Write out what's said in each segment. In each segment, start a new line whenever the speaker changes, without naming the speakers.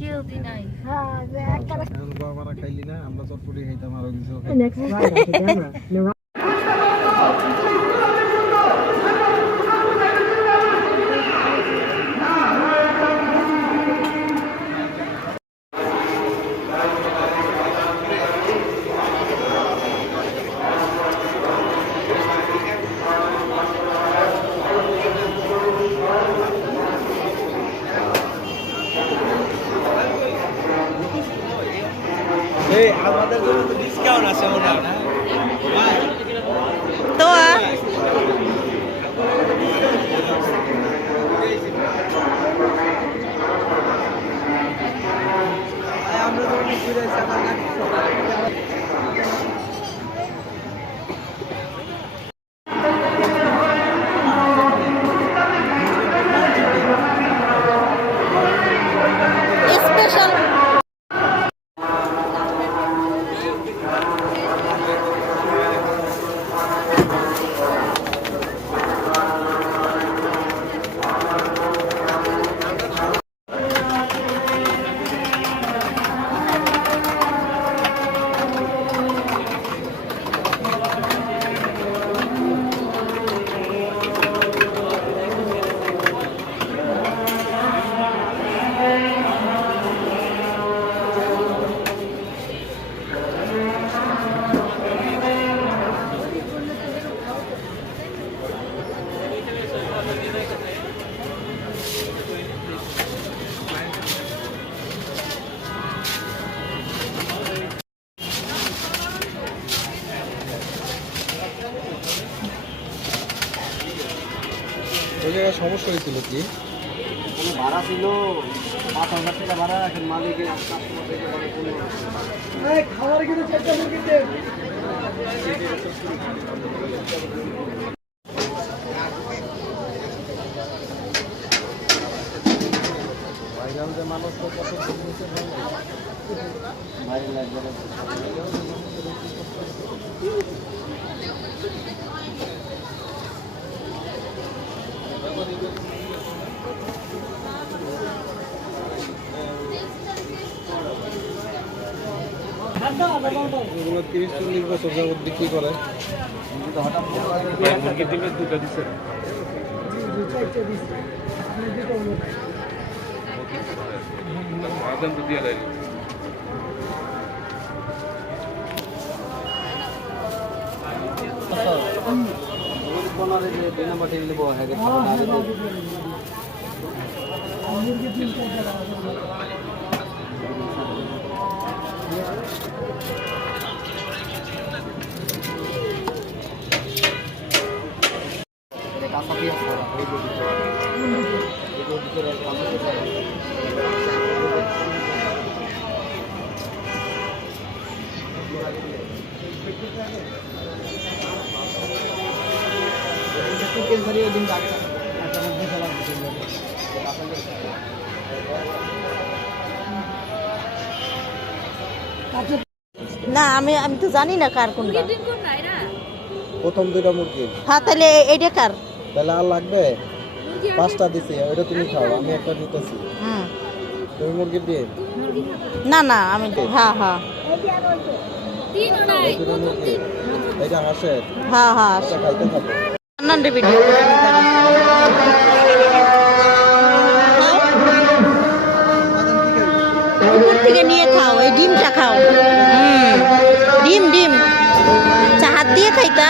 কেউ দি নাই।
খাইলি না আমরা চটপটি খাইতাম আরও কিছু। ওই জায়গায় সমস্যা হয়েছিল কি?
ভাড়া ছিল পাঁচ হাজার টাকা ভাড়া এখন মালিকের পনেরো
ভাইরাল মানুষ তো কত জিনিসের
বাইরে লাগবে না।
এগুলো তিরিশ চল্লিশ বছর যাবত বিক্রি করে।
মুরগি দিলে দুটো দিচ্ছে
কোনারে যে দুই নম্বর টেবিলে বসে থাকে খাবার না দিলে কাঁচা পেঁয়াজ পেঁয়াজ। চিকেন ধরে ওই দিন
না আমি আমি তো জানি না কার কোনটা।
প্রথম দুইটা মুরগি।
হ্যাঁ তাহলে এইটা কার?
তাহলে আর লাগবে? পাঁচটা দিছি ওইটা তুমি খাও আমি একটা নিতেছি
হুম।
তুমি মুরগি দিয়ে
না না আমি হ্যাঁ হ্যাঁ।
এইটা হাঁসের।
হ্যাঁ হ্যাঁ
এটা খাইতে থাকো
আমি তাহলে। উপর থেকে নিয়ে খাও এই ডিমটা খাও। ডিম ডিম। চা হাত দিয়ে খাইতা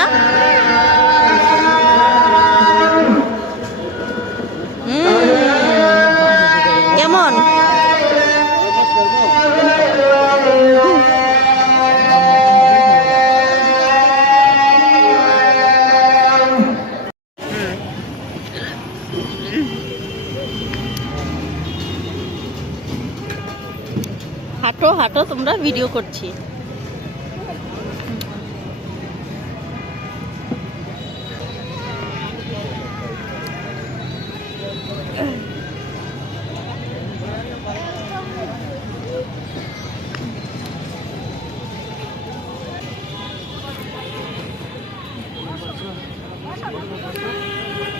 হাঁটো তোমরা ভিডিও করছি।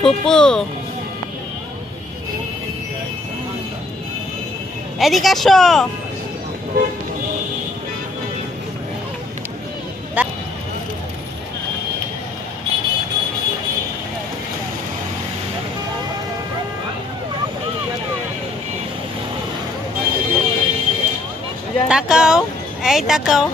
ফুপু। এদিকে আসো। তাকাও এই তাকাও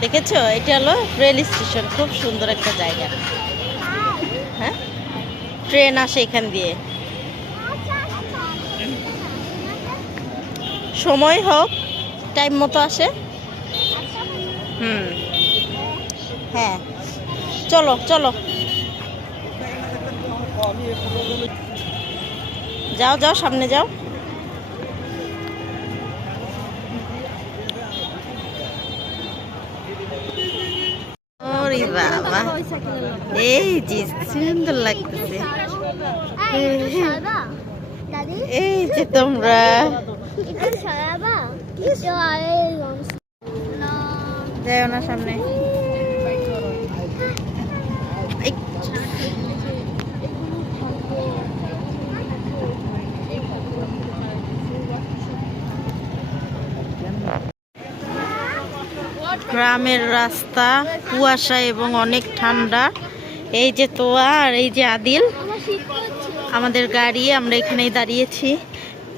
দেখেছ? এটা হলো রেল স্টেশন খুব সুন্দর একটা জায়গা। হ্যাঁ? ট্রেন আসে এখান দিয়ে। সময় হোক টাইম মতো আসে। হুম। হ্যাঁ। চলো চলো। যাও যাও সামনে যাও। বাবা। এই যে সুন্দর লাগতেছে। এই যে তোমরা। যাও না সামনে এই, গ্রামের রাস্তা কুয়াশা এবং অনেক ঠান্ডা। এই যে তোয়া আর এই যে আদিল আমাদের গাড়ি আমরা এখানেই দাঁড়িয়েছি।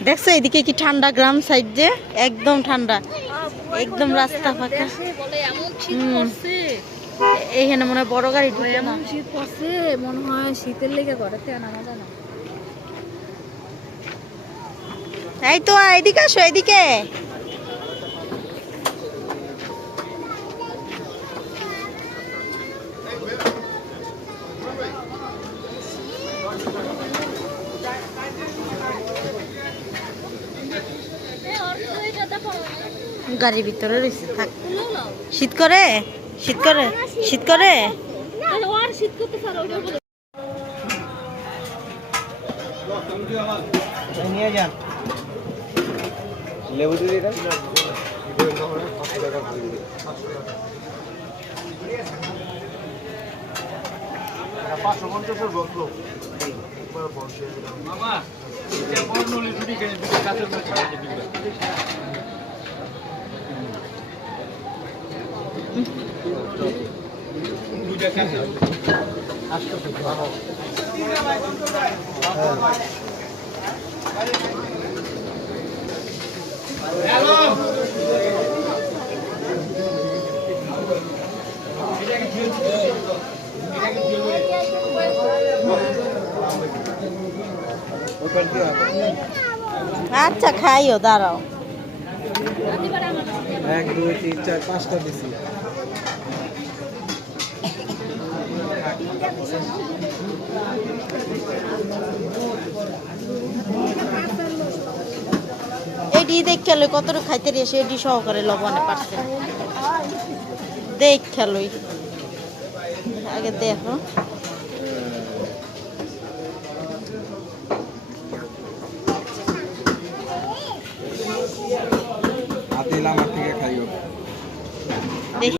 দেখছ এদিকে কি ঠান্ডা গ্রাম সাইড যে? একদম ঠান্ডা একদম রাস্তা ফাঁকা। এইখানে মনে হয় বড় গাড়ি ঢুকে না?
শীত পড়ছে মনে হয় শীতের লেগে ঘরেতে নামা যায় না
এই তো এদিকে আসো এদিকে। গাড়ির ভিতরে রয়েছে থাক। শীত করে? শীত করে? শীত করে?
নিয়ে যান লেবু দিন
পাঁচশো পঞ্চাশের বদলো
এটা বর্ণলি দুটি কেন দুটি কাছের মধ্যে আছে দুটো। দুইটা কাছে
আচ্ছা খাইও দাঁড়াও।
এক দুই তিন চার পাঁচটা দিছি।
এডি দেখ খেলো কতটুকু খাইতে রেসে এডি সহকারে লবণে পারছে। দেখ খেলোই আগে দেখো
আদিল আমার থেকে খাইও
দেখ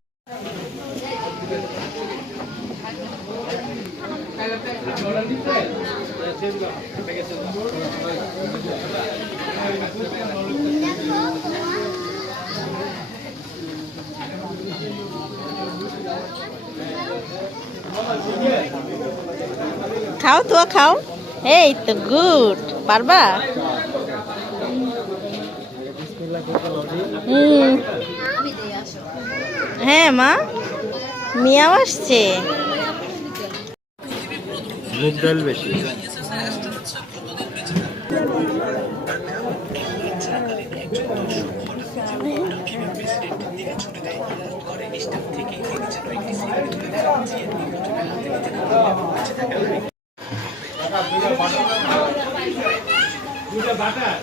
খাও তো খাও। এই তো গুড। পারবা? হ্যাঁ মা। মিয়াও আসছে।
মুগ ডাল বেশি
বাটার